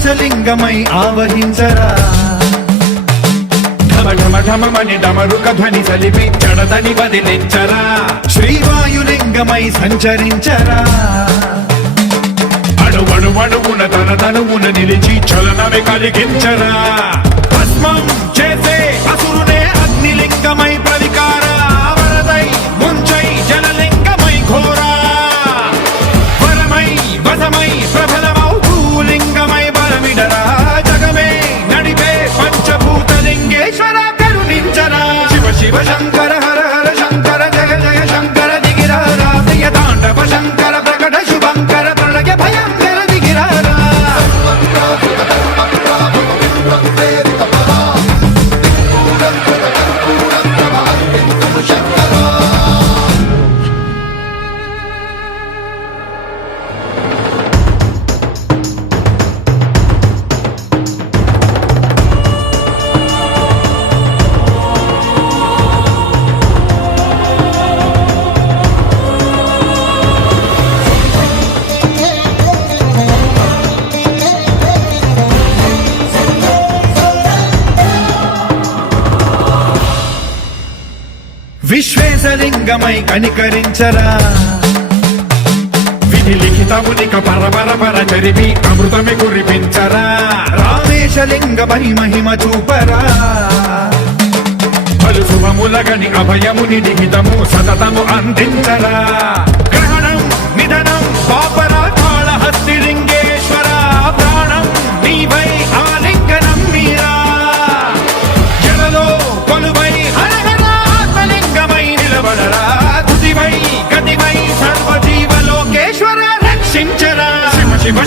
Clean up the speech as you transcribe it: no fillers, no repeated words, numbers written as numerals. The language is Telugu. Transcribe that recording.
ఆకాశలింగమై ఆవహించరా. ఢమఢమఢమని డమరుక ధ్వని సలిపి జడదని వదిలించరా. శ్రీవాయులింగమై సంచరించరా. అణువణువున తన తనువున నిలిచి చలనమే కలిగించరా. భస్మం చేసే అసురునే అగ్నిలింగమై ప్రవికారా. వరదై ముంచై జలలింగమై ఘోరా. వరమై వసమై ప్రబలమౌ భూలింగమై బలమిడరా. జగమే నడిపే పంచభూతలింగేశ్వర కరుణించరా. శివ శివ శంకర హర హర శంకర జయ జయ శంకర దిగిరారా. ప్రియ తాండవ శంకర ప్రకట శుభంకర ప్రళయ భయంకర దిగిరారా. విశ్వేశలింగమై కనికరించరా. విధి లిఖితమునిక పరపర చరిపి అమృతమి కురిపించరా. రామేశలింగమై మహిమ చూపరా. పలు శుభములగని అభయముని నిహితము సతతము అందించరా. గ్రహణం నిధనం పాపరా కాళహస్తి లింగేశ్వర. ప్రాణం నీవై ఆలింగనం మీరా. జలలో కొలువై గతివై సర్వజీవలోకేశ్వర రక్షించరా. శివ శివ